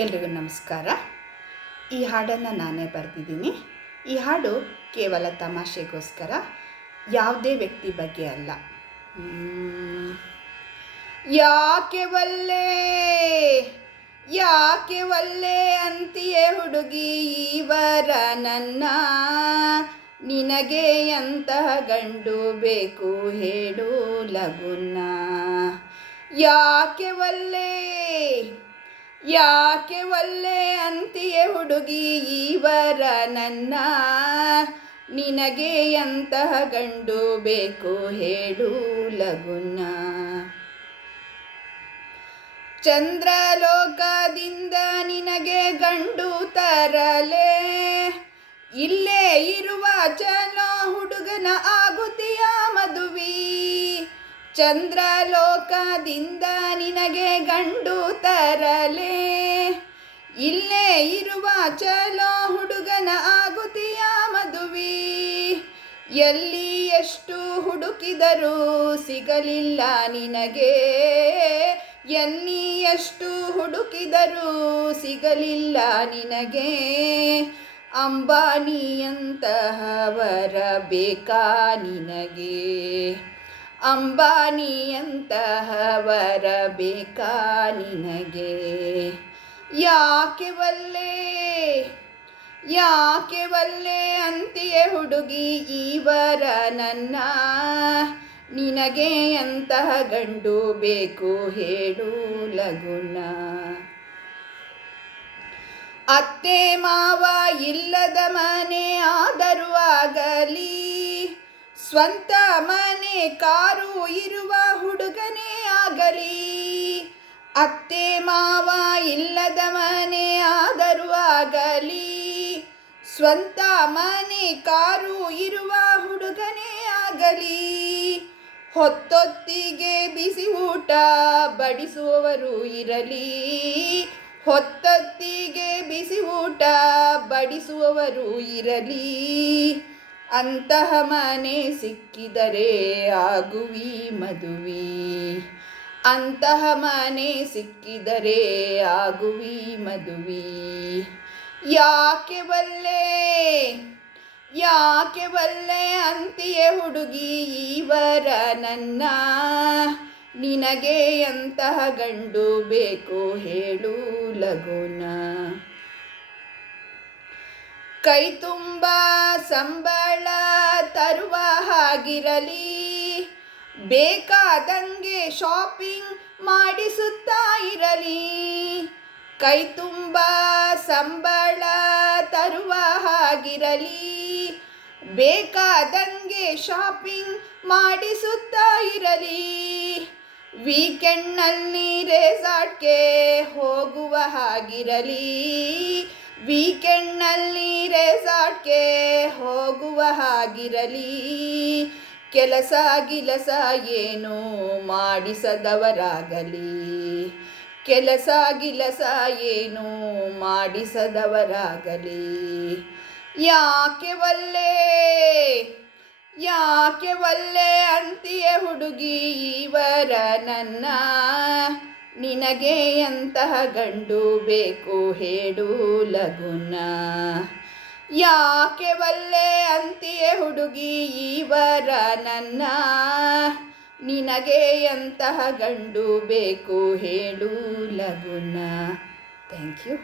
ಎಲ್ರಿಗೂ ನಮಸ್ಕಾರ. ಈ ಹಾಡನ್ನು ನಾನೇ ಬರೆದಿದ್ದೀನಿ. ಈ ಹಾಡು ಕೇವಲ ತಮಾಷೆಗೋಸ್ಕರ, ಯಾವುದೇ ವ್ಯಕ್ತಿ ಬಗ್ಗೆ ಅಲ್ಲ. ಯಾಕೆ ಒಲ್ಲೆ ಯಾಕೆ ಒಲ್ಲೆ ಅಂತೀಯೇ ಹುಡುಗಿ ಇವರ ನನ್ನ, ನಿನಗೆ ಎಂತಹ ಗಂಡು ಬೇಕು ಹೇಳು ಲಗುನ. ಯಾಕೆ ಒಲ್ಲೆ ಯಾಕೆ ಒಲ್ಲೆ ಅಂತೀಯೇ ಹುಡುಗಿ ಇವರ ನನ್ನ, ನಿನಗೆ ಎಂತಹ ಗಂಡು ಬೇಕು ಹೇಳು ಲಗುನ. ಚಂದ್ರಲೋಕದಿಂದ ನಿನಗೆ ಗಂಡು ತರಲೆ, ಇಲ್ಲೇ ಇರುವ ಚಲೋ ಹುಡುಗನ ಆಗುತ್ತೀಯ ಮದುವೆ. ಚಂದ್ರಲೋಕದಿಂದ ನಿನಗೆ ಗಂಡು ತರಲೆ, ಇಲ್ಲೇ ಇರುವ ಚಲೋ ಹುಡುಗನ ಆಗುತ್ತೀಯ ಮದುವೆ. ಎಲ್ಲಿ ಎಷ್ಟು ಹುಡುಕಿದರೂ ಸಿಗಲಿಲ್ಲ ನಿನಗೆ, ಎಲ್ಲಿ ಎಷ್ಟು ಹುಡುಕಿದರೂ ಸಿಗಲಿಲ್ಲ ನಿನಗೆ. ಅಂಬಾನಿಯಂತಹವರ ಬೇಕಾ ನಿನಗೆ, ಅಂಬಾನಿಯಂತಹವರ ಬೇಕಾ ನಿನಗೆ. ಯಾಕೆ ಒಲ್ಲೆ ಯಾಕೆ ಒಲ್ಲೆ ಅಂತೀಯೇ ಹುಡುಗಿ ಇವರ ನನ್ನ, ನಿನಗೆ ಎಂತಹ ಗಂಡು ಬೇಕು ಹೇಳು ಲಗುನ. ಅತ್ತೆ ಮಾವ ಇಲ್ಲದ ಮನೆ ಆದರೂ ಆಗಲಿ, ಸ್ವಂತ ಮನೆ ಕಾರು ಇರುವ ಹುಡುಗನೇ ಆಗಲಿ. ಅತ್ತೆ ಮಾವ ಇಲ್ಲದ ಮನೆ ಆದರೂ ಆಗಲಿ, ಸ್ವಂತ ಮನೆ ಕಾರು ಇರುವ ಹುಡುಗನೇ ಆಗಲಿ. ಹೊತ್ತೊತ್ತಿಗೆ ಬಿಸಿ ಊಟ ಬಡಿಸುವವರು ಇರಲಿ, ಹೊತ್ತೊತ್ತಿಗೆ ಬಿಸಿ ಊಟ ಬಡಿಸುವವರು ಇರಲಿ. ಅಂತಹ ಮನೆ ಸಿಕ್ಕಿದರೆ ಆಗುವಿ ಮದುವೆ, ಅಂತಹ ಮನೆ ಸಿಕ್ಕಿದರೆ ಆಗುವಿ ಮದುವೆ. ಯಾಕೆ ಒಲ್ಲೆ ಯಾಕೆ ಒಲ್ಲೆ ಅಂತೀಯೇ ಹುಡುಗಿ ಇವರ ನನ್ನ, ನಿನಗೆ ಎಂತಹ ಗಂಡು ಬೇಕು ಹೇಳು ಲಗುನ. ಕೈ ತುಂಬ ಸಂಬಳ ತರುವ ಹಾಗಿರಲಿ, ಬೇಕಾದಂಗೆ ಶಾಪಿಂಗ್ ಮಾಡಿಸುತ್ತಾ ಇರಲಿ. ಕೈ ತುಂಬ ಸಂಬಳ ತರುವ ಹಾಗಿರಲಿ, ಬೇಕಾದಂಗೆ ಶಾಪಿಂಗ್ ಮಾಡಿಸುತ್ತಾ ಇರಲಿ. ವೀಕೆಂಡ್ನಲ್ಲಿ ರೆಸಾರ್ಟ್ಗೆ ಹೋಗುವ ಹಾಗಿರಲಿ, ವೀಕೆಂಡ್ನಲ್ಲಿ ರೆಸಾರ್ಟ್ಗೆ ಹೋಗುವ ಹಾಗಿರಲಿ. ಕೆಲಸ ಗಿಲಸ ಏನು ಮಾಡಿಸದವರಾಗಲಿ, ಕೆಲಸ ಗಿಲಸ ಏನು ಮಾಡಿಸದವರಾಗಲಿ. ಯಾಕೆ ಒಲ್ಲೆ ಯಾಕೆ ಒಲ್ಲೆ ಅಂತೀಯೇ ಹುಡುಗಿ ಇವರ ನನ್ನ, ನಿನಗೆ ಎಂತಹ ಗಂಡು ಬೇಕು ಹೇಳು ಲಗುನ. ಯಾಕೆ ಒಲ್ಲೆ ಅಂತೀಯೇ ಹುಡುಗಿ ಇವರ ನನ್ನ, ನಿನಗೆ ಎಂತಹ ಗಂಡು ಬೇಕು ಹೇಳು ಲಗುನ. Thank you.